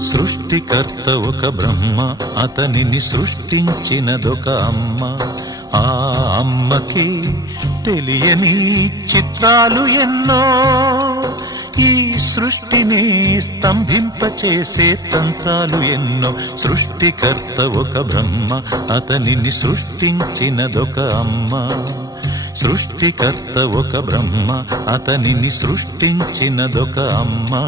సృష్టికర్త ఒక బ్రహ్మ, అతనిని సృష్టించినదొక అమ్మ. ఆ అమ్మకి తెలియని చిత్రాలు ఎన్నో, ఈ సృష్టిని స్తంభింపచేసే తంత్రాలు ఎన్నో. సృష్టికర్త ఒక బ్రహ్మ, అతనిని సృష్టించినదొక అమ్మ. సృష్టికర్త ఒక బ్రహ్మ, అతనిని సృష్టించినదొక అమ్మ.